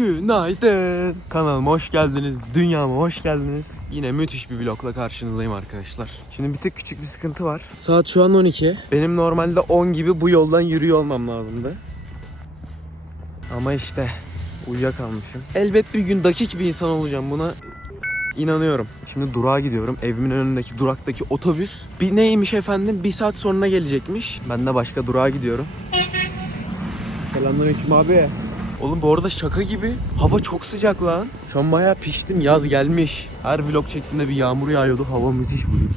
Günaydın. Kanalıma hoş geldiniz. Dünyama hoş geldiniz. Yine müthiş bir vlogla karşınızdayım arkadaşlar. Şimdi bir tık küçük bir sıkıntı var. Saat şu an 12. Benim normalde 10 gibi bu yoldan yürüyor olmam lazımdı. Ama işte uyuyakalmışım. Elbet bir gün dakik bir insan olacağım buna inanıyorum. Şimdi durağa gidiyorum. Evimin önündeki duraktaki otobüs. Bir neymiş efendim? Bir saat sonra gelecekmiş. Ben de başka durağa gidiyorum. Selamünaleyküm abi. Oğlum bu arada şaka gibi. Hava çok sıcak lan. Şu an bayağı piştim. Yaz gelmiş. Her vlog çektiğimde bir yağmur yağıyordu. Hava müthiş bugün.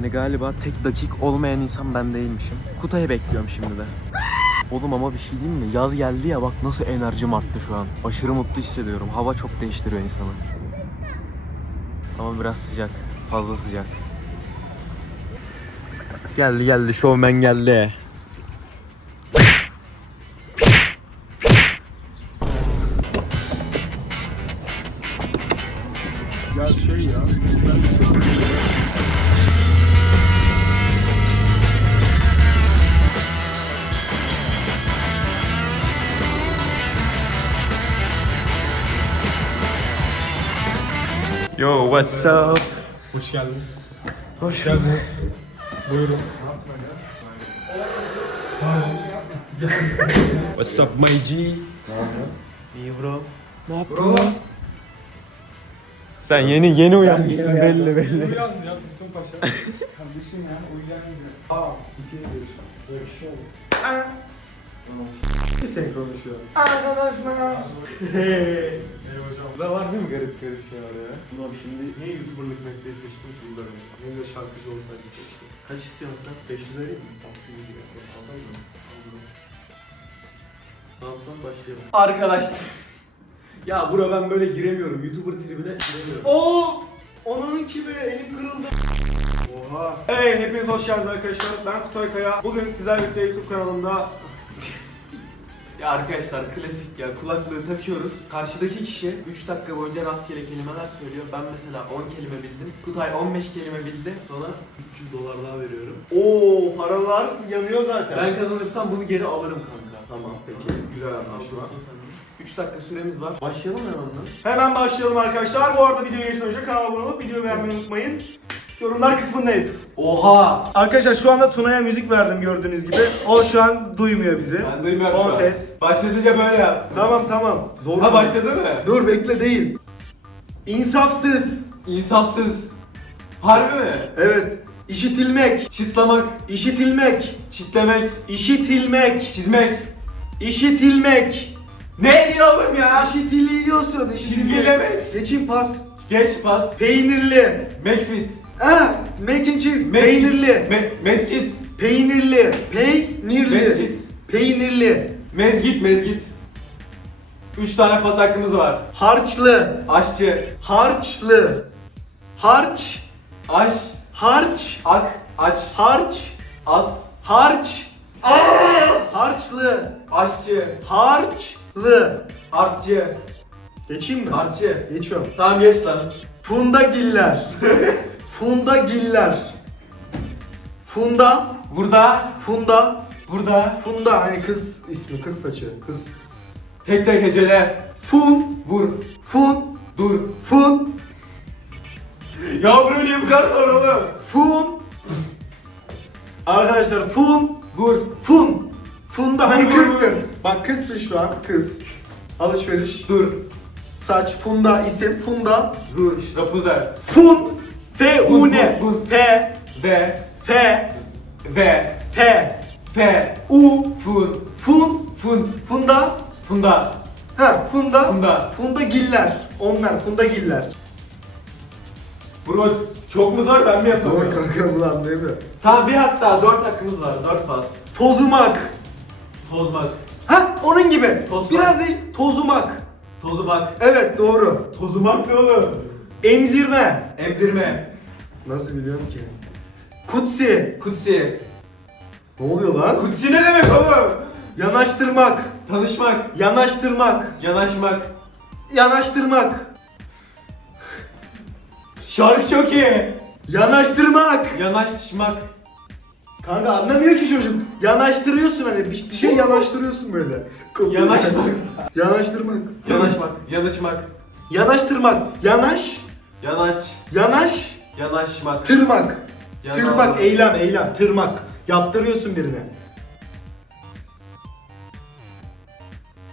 Yani galiba tek dakik olmayan insan ben değilmişim. Kutay'ı bekliyorum şimdi de. Oğlum ama bir şey diyeyim mi? Yaz geldi ya bak nasıl enerjim arttı şu an. Aşırı mutlu hissediyorum. Hava çok değiştiriyor insanı. Ama biraz sıcak. Fazla sıcak. Geldi geldi şovmen geldi. Ya şey ya. Yo what's up? Hoş geldin. Hoş geldiniz. Buyurun. What's up my G? İyi bro. Ne yaptın lan? Sen yeni yeni uyanmışsın belli belli. Uyan ya Tüksün Paşa. Kardeşim ya uyuyamayacak. Aa iki diyorsun. Böyle bir şey. Bir sen konuşuyor. Arkadaşlar. Hey. Hey hocam. Da var değil mi garip garip şeyler ya? Ulan şimdi niye YouTuber'lık mesleği seçtim ki yıllar önce? Ne de şarkıcı olsaydım keşke. Kaç istiyorsun sen? 500 vereyim mi? 600 lira. Alayım mı? Alırım. Tamam başlayalım. Arkadaşlar. Ya bura ben böyle giremiyorum. YouTuber tribine giremiyorum. Oo! Onun gibi elim kırıldı. Oha. Hey hepiniz hoş geldiniz arkadaşlar. Ben Kutay Kaya. Bugün sizlerle birlikte YouTube kanalımda Ya arkadaşlar klasik ya kulaklığı takıyoruz. Karşıdaki kişi 3 dakika boyunca rastgele kelimeler söylüyor. Ben mesela 10 kelime bildim. Kutay 15 kelime bildi. Sonra 300 dolar daha veriyorum. Oo paralar yanıyor zaten. Ben kazanırsam bunu geri alırım kanka. Tamam peki. Güzel anlaşma. 3 dakika süremiz var. Başlayalım mı ondan? Hemen başlayalım arkadaşlar. Bu arada videoya geçmeden önce kanala abone olup videoyu beğenmeyi unutmayın. Yorumlar kısmındayız. Oha! Arkadaşlar şu anda Tuna'ya müzik verdim gördüğünüz gibi. O şu an duymuyor bizi. Ben duymuyorum Son şu an. ses. Başlayınca böyle yap. Tamam tamam. Zor. Ha başladı mı? Dur bekle değil. İnsafsız. İnsafsız. Harbi mi? Evet. İşitilmek. Çıtlamak, İşitilmek. çitlemek, İşitilmek. çizmek. İşitilmek. Ne diyor oğlum ya? İşitiliyorsun. Çizgilemek. Geçin pas. Geç pas. Peynirli. McFit. Ha, mac and cheese. Mac- Peynirli. Me- mescit. Peynirli. Peynirli. Mescit. Peynirli. Mezgit, mezgit. Üç tane pas hakkımız var. Harçlı. Aşçı, Harçlı. Harç. aş, Harç. ak, aç, Harç. as, Harç. Harçlı. aşçı, Harçlı. artçı, Geçeyim mi? artçı. Geçiyorum. Tamam geç lan. Fundagiller. Fundagiller. Funda. Burada, Funda. burada. Funda hani kız ismi kız saçı kız. Tek tek hecele. Fun. Vur, Fun. dur. Fun. Ya bunu niye bu kadar oğlum? Fun. Arkadaşlar fun. Vur. Fun. Funda hani kızsın. Bak kızsın şu an kız. Alışveriş. Dur. Saç. Funda isim. Funda. Dur. Rapunzel. Fun. U N. Fun, fun. F Ve, F ve, F fe, U fun, Fun. fun, Funda. funda, Ha funda. funda. Funda giller. Onlar funda giller. Bro çok mu zor ben mi yapamıyorum? kanka ulan değil mi? Tamam bir hatta dört hakkımız var. Dört pas. Tozumak. Tozmak, Ha onun gibi. Tozmak. Biraz da tozumak. tozumak. Evet doğru. Tozumak ne oğlum? Emzirme. Emzirme. Nasıl biliyorum ki? Kutsi. Kutsi. Ne oluyor lan? Kutsi ne demek oğlum? Yanaştırmak. Tanışmak. Yanaştırmak. Yanaşmak. Yanaştırmak. Şarkı çok iyi. Yanaştırmak. Yanaşmak. Kanka anlamıyor ki çocuk. Yanaştırıyorsun hani bir bir şey yanaştırıyorsun böyle. Yanaşmak. Yanaştırmak. Yanaşmak. Yanışmak. Yanaştırmak. Yanaş. Yanaş. Yanaş. Yanaşmak. Tırmak. Yana- Tırmak. Eylem. Eylem. Tırmak. Yaptırıyorsun birine.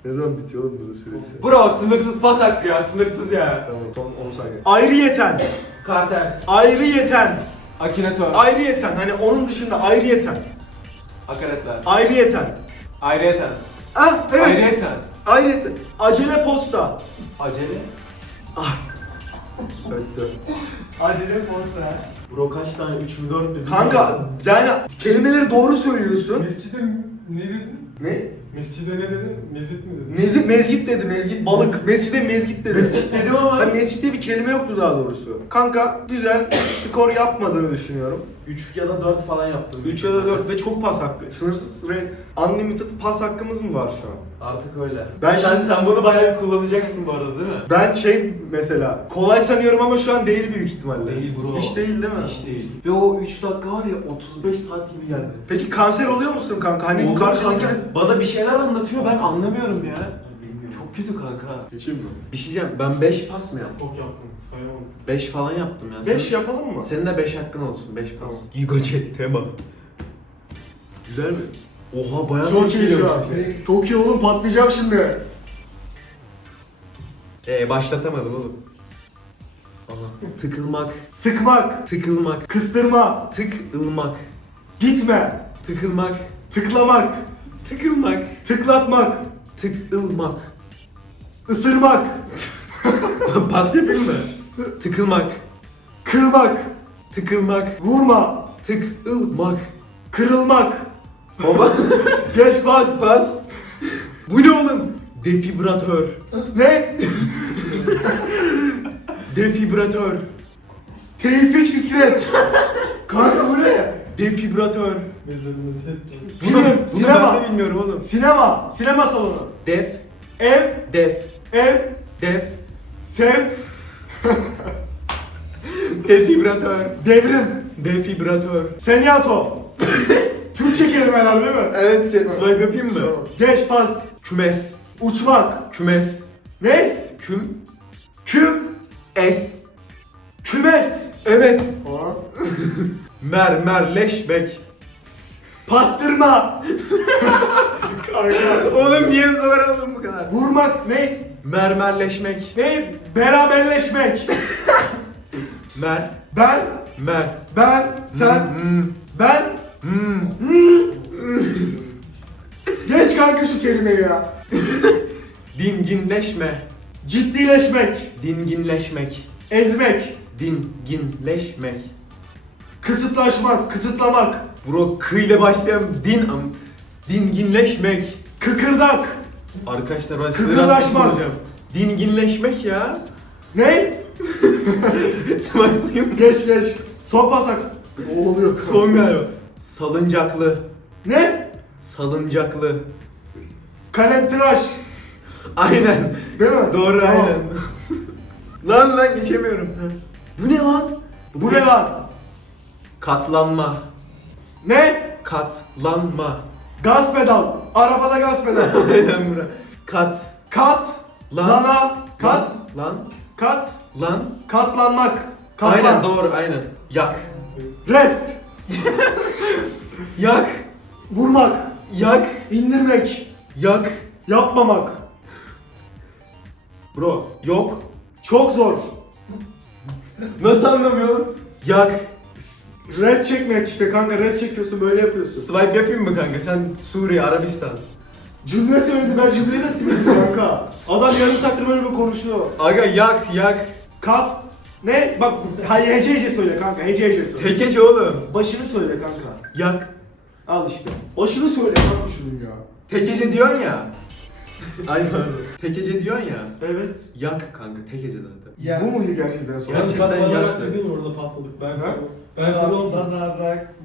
Ne zaman bitiyor oğlum bunun süresi? Bro sınırsız pas hakkı ya sınırsız ya. Tamam son 10 saniye. Ayrıyeten. Kartel. Ayrıyeten. Akinatör. Ayrıyeten. Hani onun dışında ayrıyeten. Akaretler. Ayrıyeten. Ayrıyeten. Ah evet. Ayrıyeten. Ayrıyeten. Acele posta. Acele. Öttü. Acele posta. Bro kaç tane? 3 mü 4 mü? Kanka yani kelimeleri doğru söylüyorsun. Mescide ne dedin? Ne? Mescide ne dedin? Mezit mi dedin? Mezgit, mezgit dedi, mezgit balık. Mescide mezgit dedi. Mescit dedim ama. Hani mescit diye bir kelime yoktu daha doğrusu. Kanka güzel skor yapmadığını düşünüyorum. 3 ya da 4 falan yaptım. 3 ya da 4 ve çok pas hakkı. Sınırsız red, unlimited pas hakkımız mı var şu an? Artık öyle. Ben sen, şimdi- sen bunu bayağı bir kullanacaksın bu arada değil mi? Ben şey mesela kolay sanıyorum ama şu an değil büyük ihtimalle. Değil bro. Hiç değil değil mi? Hiç değil. Ve o 3 dakika var ya 35 saat gibi geldi. Peki kanser oluyor musun kanka? Hani kanka, bana bir şeyler anlatıyor ben anlamıyorum ya. Kötü kanka. Geçeyim mi? Bir şey diyeceğim ben 5 pas mı yaptım? Çok yaptım. Sayamadım. 5 falan yaptım ya. 5 Sen- yapalım mı? Senin de 5 hakkın olsun 5 pas. Tamam. Gigajet tema. Güzel mi? Oha bayağı Çok ses iyi şu an. Çok iyi oğlum patlayacağım şimdi. Ee başlatamadım oğlum. Allah. Tıkılmak, Sıkmak, tıkılmak, kıstırma, tıkılmak, gitme, tıkılmak, tıklamak, tıkılmak, tıklatmak, tıkılmak. Isırmak, Pas yapayım mı? Tıkılmak, kırmak, tıkılmak, vurma, tıkılmak. kırılmak. Baba. Geç pas. Pas. Bu ne oğlum? Defibratör. Ne? Defibratör. Tevfik Fikret. Kanka bu ne? Defibratör. Film, Bunu, bunu sinema. ben de bilmiyorum oğlum. Sinema, sinema salonu. Def, Ev, def, ev, def, sev, defibratör, devrim, defibratör. senyato. Türkçe kelimeler değil mi? Evet, se- swipe yapayım mı? Geç pas, Kümes, uçmak. kümes, Ne? küm, Küm, es. kümes. Evet. Mermerleşmek. Pastırma. Kanka. Oğlum niye zor oğlum bu kadar? Vurmak ne? Mermerleşmek. Ne? Beraberleşmek. Mer, Ben, mer. ben, sen, Hmm, ben. hmm. Geç kanka şu kelimeyi ya. Dinginleşme. Ciddileşmek, Dinginleşmek. ezmek, Dinginleşmek. kısıtlaşmak, kısıtlamak, Bro kı ile başlayan din am. Dinginleşmek. kıkırdak. Arkadaşlar ben sinir hocam. Dinginleşmek ya. Ne? Smartlayayım. Geç geç. Son pasak. Ne oluyor? Son galiba. Salıncaklı. Ne? Salıncaklı. Kalem tıraş. Aynen. Değil mi? Doğru Tamam. aynen. lan lan geçemiyorum. Bu ne lan? Bu ne lan? Katlanma. Ne? Katlanma. Gaz pedal. Arabada gaz pedal. Aynen bura. Kat. Kat. Lan. Lana. Kat. Lan. Kat. Lan. Katlanmak. Katlan. Aynen doğru aynen. Yak. Rest. Yak. Vurmak. Yak. indirmek, Yak. Yapmamak. Bro yok. Çok zor. Nasıl anlamıyorum? Yak. Rest çekmek işte kanka. Rest çekiyorsun böyle yapıyorsun. Swipe yapayım mı kanka? Sen Suriye, Arabistan. Cümle söyledi ben cümleyi nasıl bildim kanka? Adam yarım saattir böyle bir konuşuyor. Aga yak yak. Kat. Ne? Bak hayır hece hece söyle kanka. Hece hece söyle. Tekeç oğlum. Başını söyle kanka. Yak. Al işte. Başını söyle kanka şunun ya. Tekece diyorsun ya. Ay pardon. Tekece diyorsun ya. Evet. Yak kanka tekece zaten. Ya. Bu muydu gerçekten sonra? Gerçekten Patlanarak yaktı. dedin ya orada patladık. Ben Ha? Ben Fero oldum.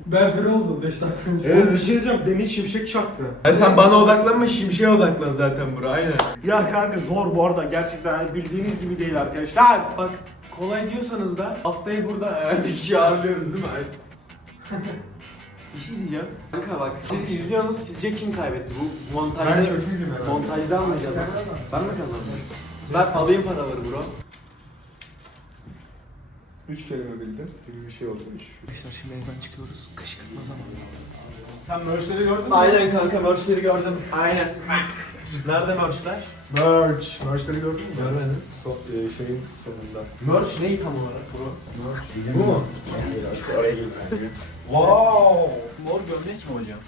Ben Fero oldum 5 dakika önce. Evet bir şey diyeceğim. Demin şimşek çaktı. Ya sen bana odaklanma şimşeye odaklan zaten bura aynen. Ya kanka zor bu arada gerçekten hani bildiğiniz gibi değil arkadaşlar. Bak kolay diyorsanız da haftayı burada bir kişi ağırlıyoruz değil mi? Bir şey diyeceğim. Kanka bak siz izliyorsunuz sizce kim kaybetti? Bu montajda, Ben kötüydüm herhalde. montajda anlayacağız. Ben mi kazandım? Ben alayım paraları bro. Üç kelime bildin gibi bir şey oldu. Üç. Arkadaşlar şimdi evden çıkıyoruz. Kışkırtma zamanı. Sen merchleri gördün mü? Aynen kanka merchleri gördüm. Aynen. Nerede merchler? Merch. Merchleri gördün mü? Görmedim. So, e, şeyin sonunda. Merch neyi tam olarak bro? Merch. Bu mu? Oraya gel Wow. Mor gömlek mi hocam?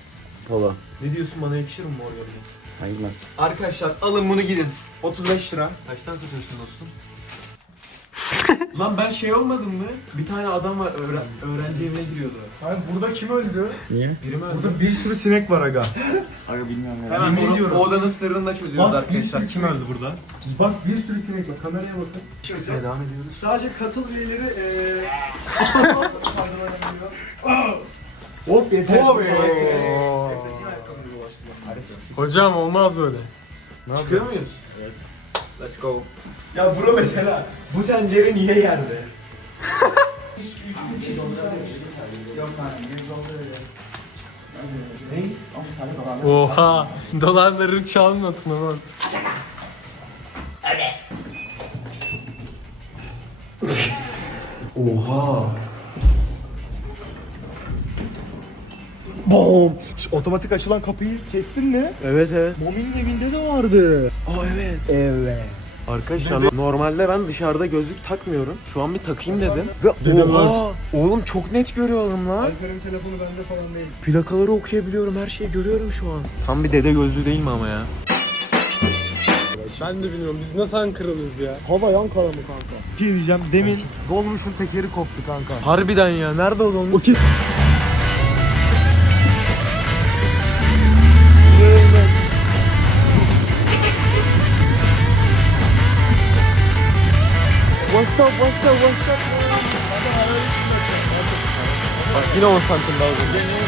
Pola. Ne diyorsun bana yakışır mı mor gömlek? Sayılmaz. Arkadaşlar alın bunu gidin. 35 lira. Kaçtan satıyorsun dostum? Lan ben şey olmadım mı? Bir tane adam var öğren- öğrenci evine giriyordu. Hayır burada kim öldü? Niye? Biri mi öldü? Burada bir sürü sinek var aga. Aga bilmiyorum ya. Hemen Yemin onu- ediyorum. o odanın sırrını da çözüyoruz Bak, bir arkadaşlar. sürü Kim sinek- öldü burada? Bak bir sürü sinek var. Kameraya bakın. Devam ediyoruz. Sadece katıl üyeleri eee Hop yeter. Hop. Hocam olmaz böyle. Çıkıyor muyuz? Let's go. Ya bro mesela bu tencere niye yerde? Oha. Dolarları çalma Tunavant. Oha. Bom. Otomatik açılan kapıyı kestin mi? Evet evet. Momi'nin evinde de vardı. Aa evet. Evet. Arkadaşlar normalde ben dışarıda gözlük takmıyorum. Şu an bir takayım dedim. Ve Dedim oha! Oğlum çok net görüyorum lan. Alper'in telefonu bende falan değil. Plakaları okuyabiliyorum. Her şeyi görüyorum şu an. Tam bir dede gözlüğü değil mi ama ya? Ben de bilmiyorum biz nasıl Ankaralıyız ya. Hava Ankara mı kanka? Bir şey diyeceğim. Demin dolmuşun tekeri koptu kanka. Harbiden ya. Nerede o dolmuş? What's up, what's up, what's up? Bak yine 10 santim daha uzun.